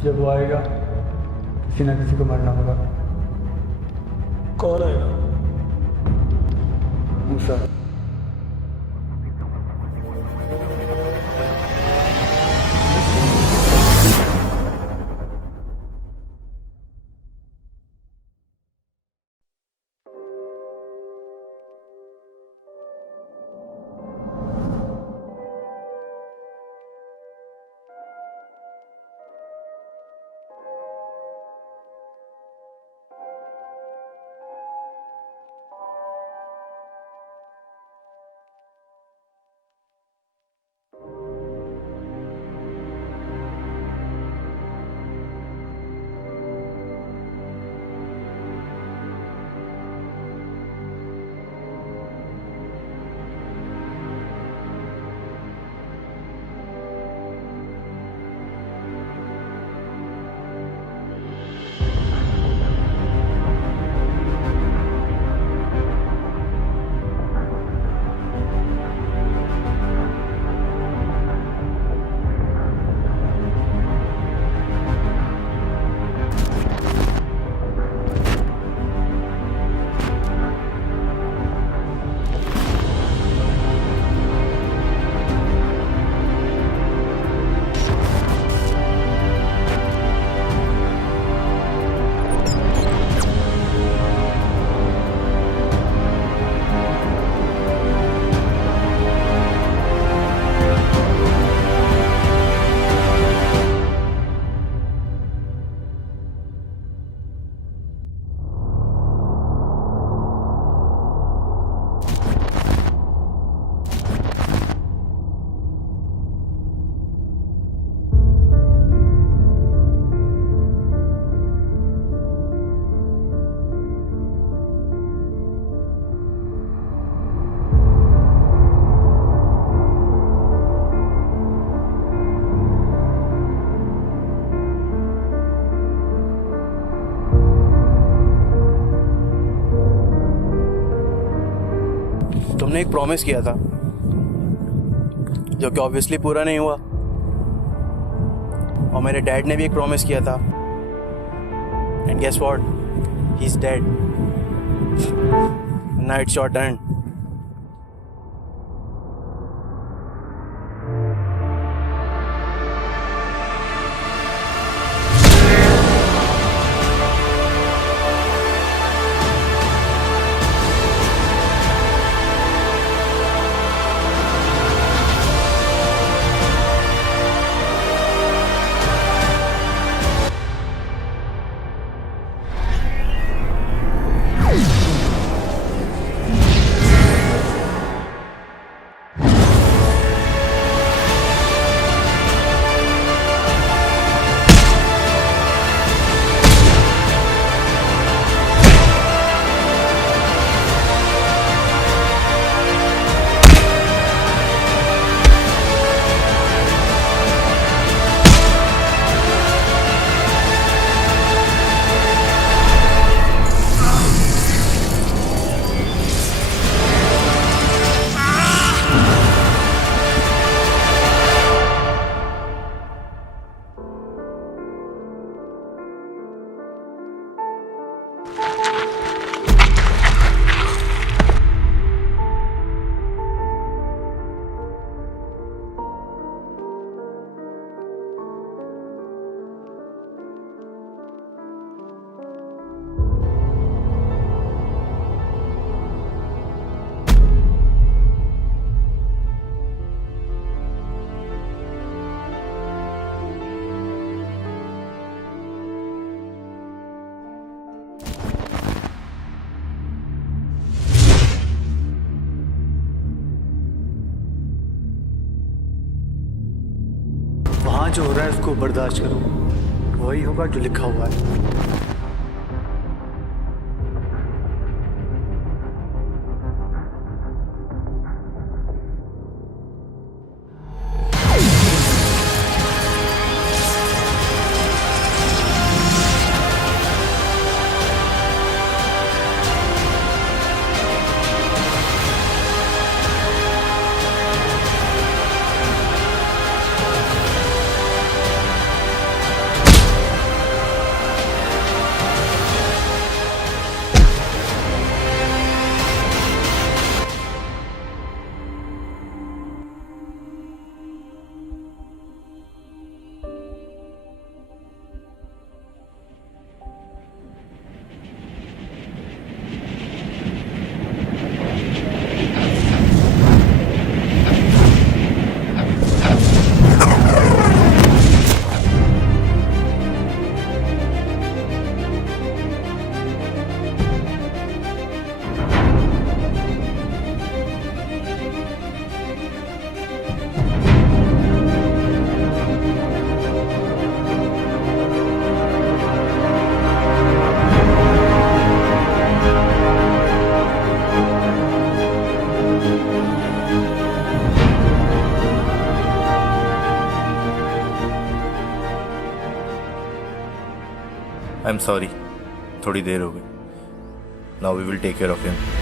जब वो आएगा किसी ना किसी को मरना होगा। कौन आएगा? मूसा। तुमने एक प्रॉमिस किया था जो कि ऑब्वियसली पूरा नहीं हुआ, और मेरे डैड ने भी एक प्रॉमिस किया था, and guess what, he is dead. Now it's your turn. जो हो रहा है उसको बर्दाश्त करो, वही होगा जो लिखा हुआ है। आई एम सॉरी, थोड़ी देर हो गई। Now we will take care of him.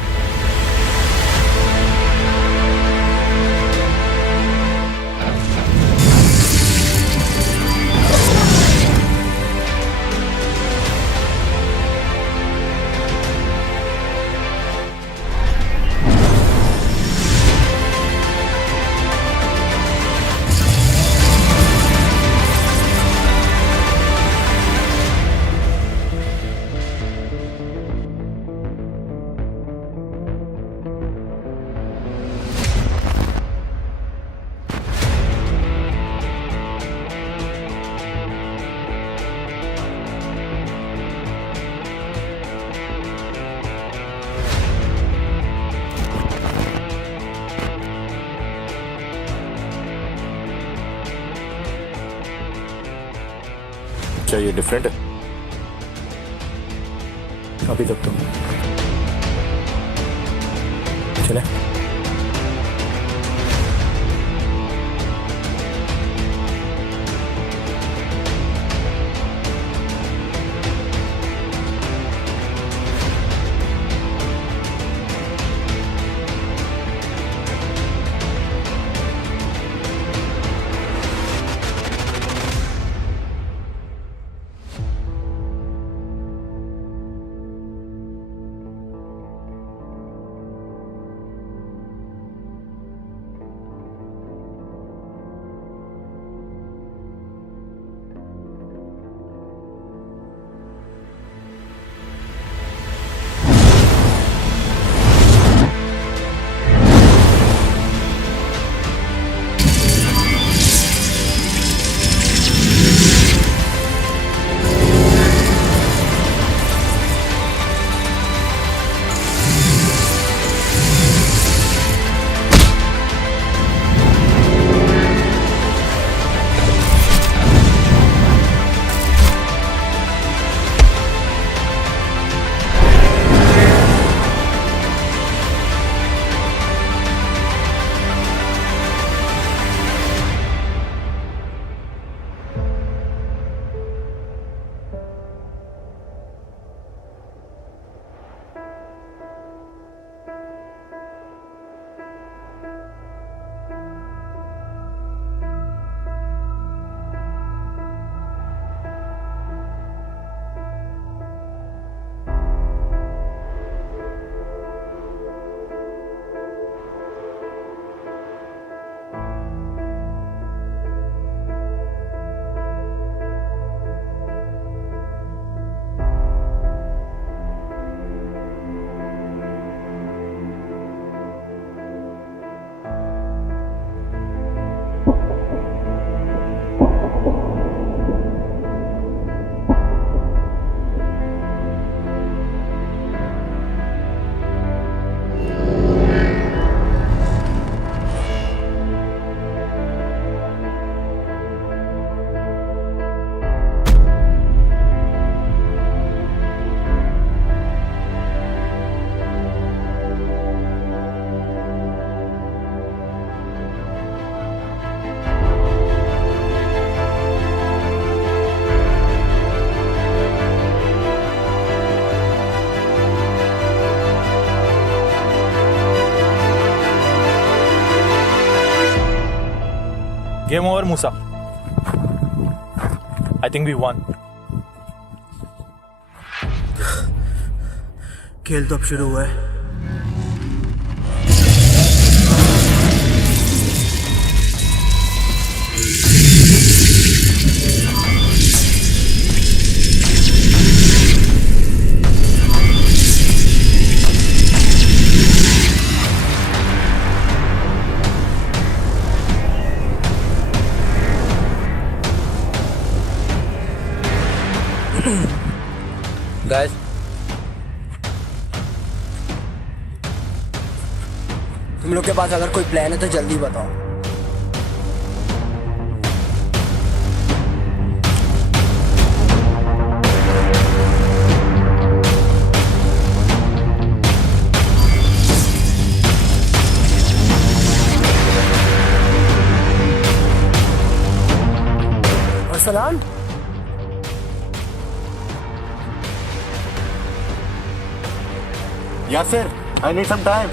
क्या ये डिफरेंट है? अभी तक तो चले। Game over Musa. I think we won. खेल तो अब शुरू हुआ है. गाइस, तुम लोग के पास अगर कोई प्लान है तो जल्दी बताओ. Arsalan, Yasir, I need some time.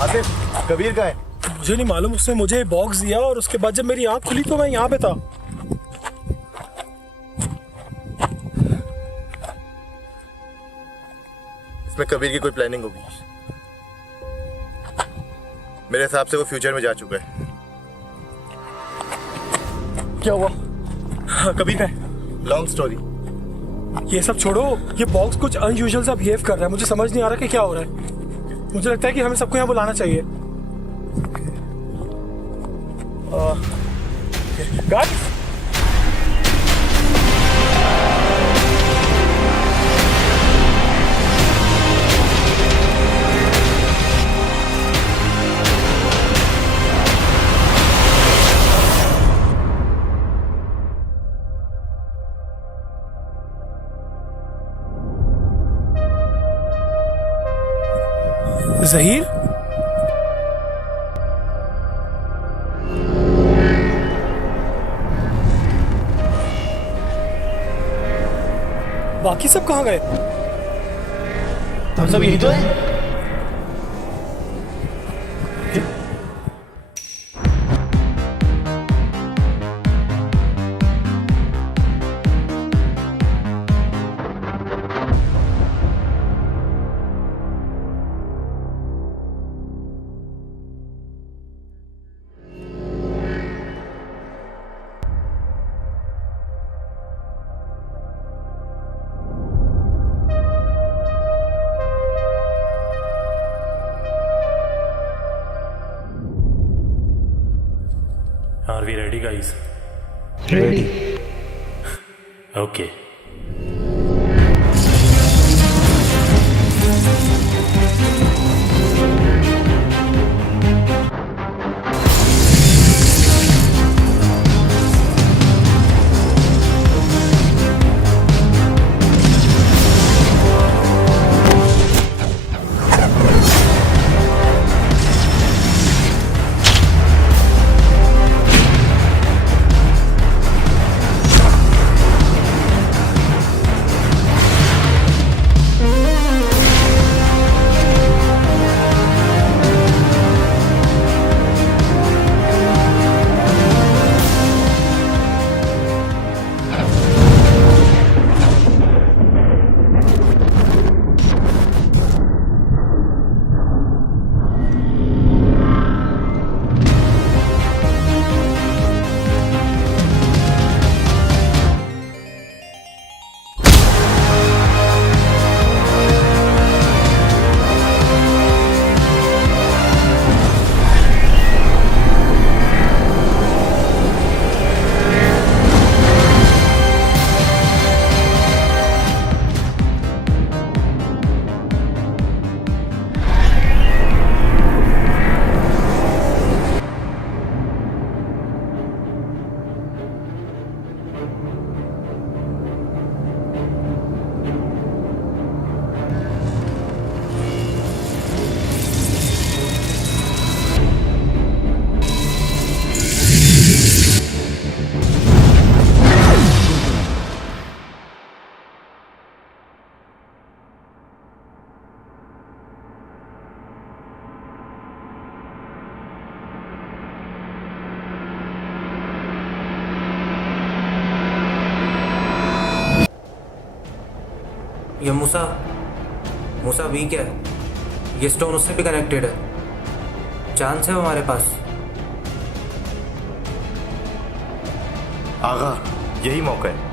Atif, Kabir का है? मुझे नहीं मालूम. उसने मुझे बॉक्स दिया और उसके बाद जब मेरी आंख खुली तो मैं यहाँ पे था. इसमें कबीर की कोई प्लानिंग होगी. मेरे हिसाब से वो फ्यूचर में जा चुका है. क्या हुआ? हाँ, कबीर का है. Long story. ये सब छोड़ो. ये बॉक्स कुछ अनयूजुअल सा बिहेव कर रहा है. मुझे समझ नहीं आ रहा कि क्या हो रहा है. मुझे लगता है कि हमें सबको यहाँ बुलाना चाहिए. गाइस, ज़हीर, बाकी सब कहाँ गए? हम सब यही तो है. Are we ready, guys? Ready. Okay. ये मूसा वीक है, ये स्टोन उससे भी कनेक्टेड है, चांस है वो हमारे पास। आगा, यही मौका है।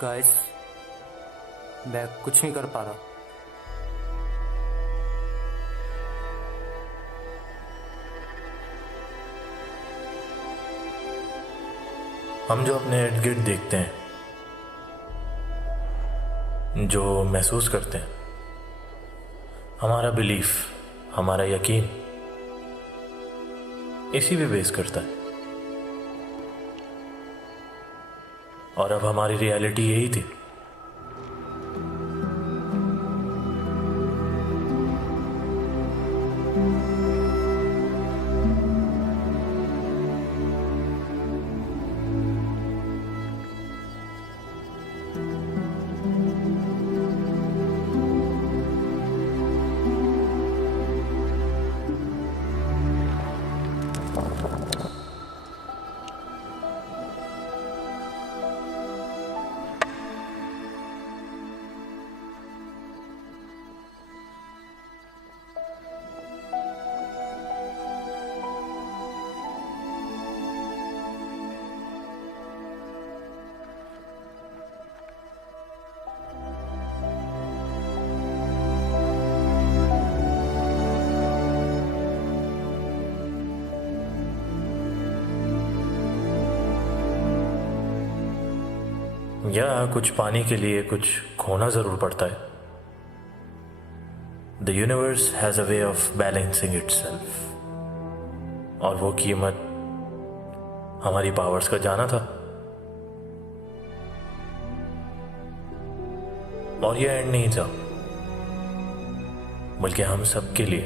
गाइस, मैं कुछ नहीं कर पा रहा। हम जो अपने इर्द गिर्द देखते हैं, जो महसूस करते हैं, हमारा बिलीफ, हमारा यकीन इसी पे बेस करता है। और अब हमारी रियलिटी यही थी। या कुछ पाने के लिए कुछ खोना जरूर पड़ता है। The universe has a way of balancing itself, और वो कीमत हमारी पावर्स का जाना था। और यह एंड नहीं था, बल्कि हम सब के लिए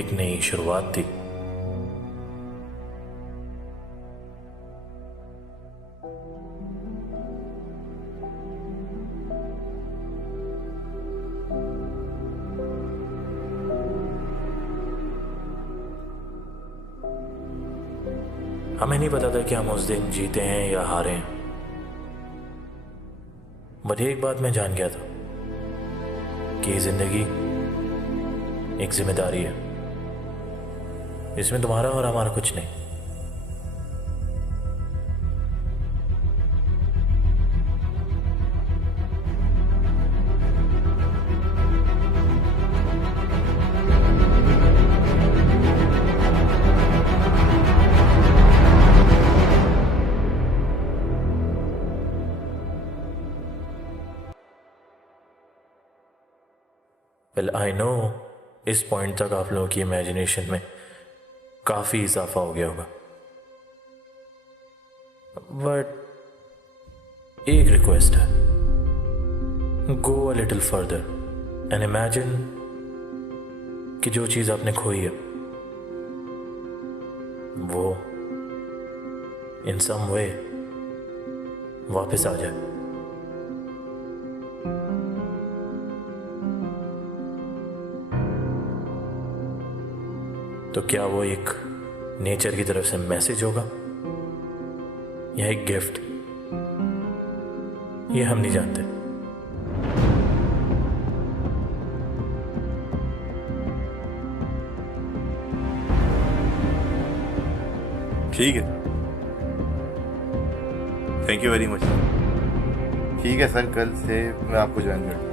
एक नई शुरुआत थी। हमें नहीं पता था कि हम उस दिन जीते हैं या हारे हैं, बट एक बात मैं जान गया था कि जिंदगी एक जिम्मेदारी है। इसमें तुम्हारा और हमारा कुछ नहीं। वेल आई नो इस पॉइंट तक आप लोगों की इमेजिनेशन में काफी इजाफा हो गया होगा, बट एक रिक्वेस्ट है, go a little further and imagine कि जो चीज आपने खोई है वो इन सम वे वापस आ जाए। तो क्या वो एक नेचर की तरफ से मैसेज होगा या एक गिफ्ट, ये हम नहीं जानते। ठीक है, थैंक यू वेरी मच। ठीक है सर, कल से मैं आपको ज्वाइन करूँ।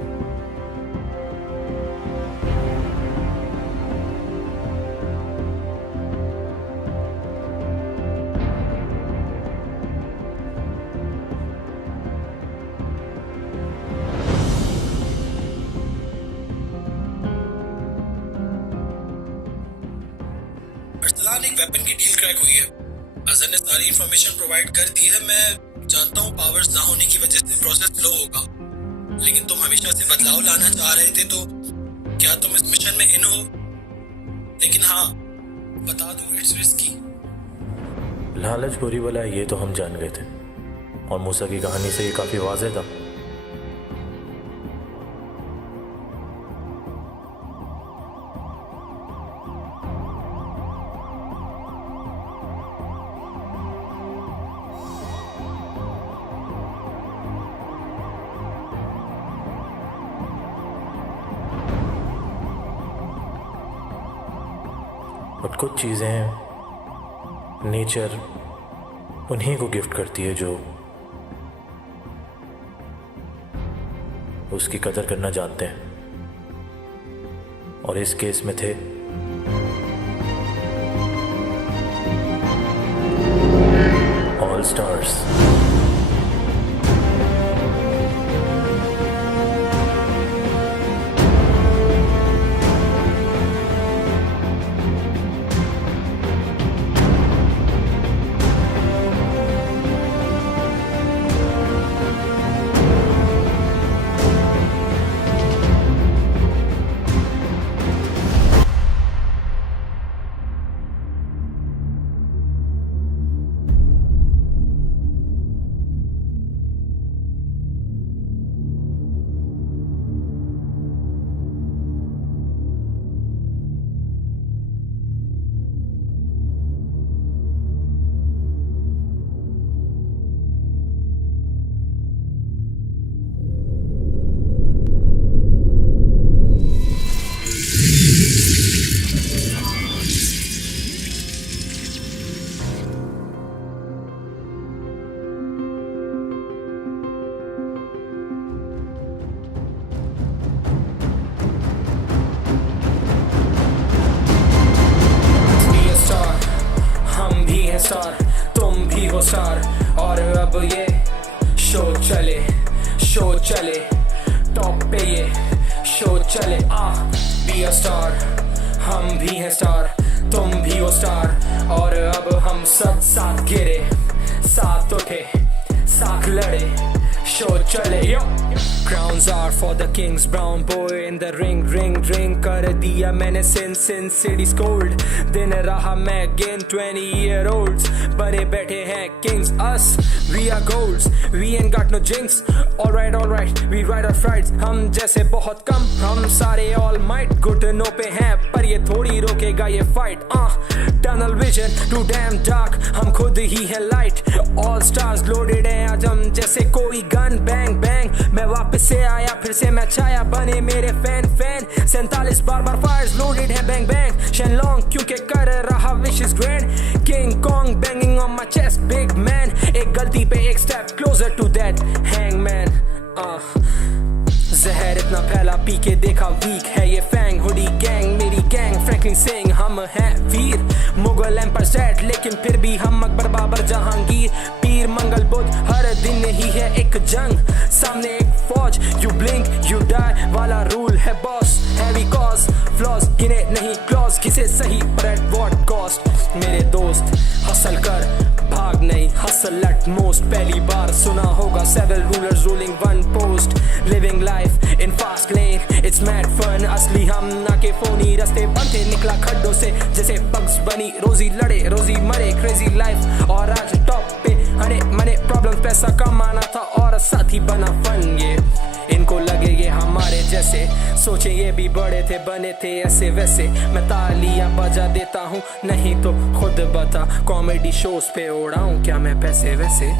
अरसलान एक वेपन की डील क्रैक हुई है। अजहर ने सारी इंफॉर्मेशन प्रोवाइड कर दी है। मैं जानता हूँ पावर्स ना होने की वजह से प्रोसेस स्लो होगा, लेकिन तुम हमेशा से बदलाव लाना चाह रहे थे, तो क्या तुम इस मिशन में इन हो? लेकिन हाँ, बता दूं, इट्स रिस्की। लालच बुरी बला है, ये तो हम जान गए थे, और मूसा की कहानी से ये काफी वाज़ेह था। और कुछ चीज़ें नेचर उन्हीं को गिफ्ट करती है जो उसकी कदर करना जानते हैं, और इस केस में थे ऑल स्टार्स। स्टार, तुम भी हो स्टार, और अब ये शो चले टॉप पे ये शो चले। बी अ स्टार, हम भी हैं स्टार, तुम भी हो स्टार, और अब हम सब साथ गिरे, साथ उठे, साथ लड़े, शो चले। यो Crowns are for the kings, brown boy in the ring, ring कर दिया मैंने sin city's cold। दिन रहा मैं again 20-year-olds, बने बैठे हैं kings, us we are golds, we ain't got no jinx। Alright we ride our fights, हम जैसे बहुत कम, हम सारे all might, घुटनों पे हैं पर ये थोड़ी रोकेगा ये fight। Tunnel vision too damn dark, हम खुद ही है light, all stars loaded हैं आज हम जैसे कोई gun, bang bang मैं वापस से आया, फिर से मैं छाया, बने मेरे फैन 47 बार फायर्स लोडेड है, बैंग बैंग शेनलोंग क्योंकि कर रहा wish is grand, King Kong banging on my chest, big man एक गलती पे एक step closer to that hangman. जहर इतना फैला पी के देखा वीक है ये फैंग, हुडी गैंग मेरी गैंग, फ्रैंकलिन सिंह हम हैं वीर, मुगल एम्पायर सेट लेकिन फिर भी हम अकबर बाबर जहांगीर, पीर मंगल बुध हर दिन ही है एक जंग, सामने एक फौज, यू ब्लिंक यू डाई वाला रूल है बॉस, हैवी कॉज फ्लॉज गिने नहीं क्लॉज, किसे सही पर एट व्हाट कॉस्ट, मेरे दोस्त हसल कर भाग नहीं हसल एट मोस्ट, पहली बार सुना होगा several rulers ruling one post, living life in fast lane it's mad fun, असली हम ना के फोनी रास्ते बनते, निकला खड्डों से जैसे बग्स बनी, रोजी लड़े रोजी मरे क्रेजी लाइफ, और आज टॉप पे हने मने प्रॉब्लम, पैसा कमाना था और साथी बना फन, ये इनको लगे ये हमारे जैसे, सोचे ये भी बड़े थे बने थे ऐसे वैसे, मैं तालियां बजा देता हूँ नहीं तो खुद बता, कॉमेडी शोज पे उड़ाऊं क्या मैं पैसे वैसे।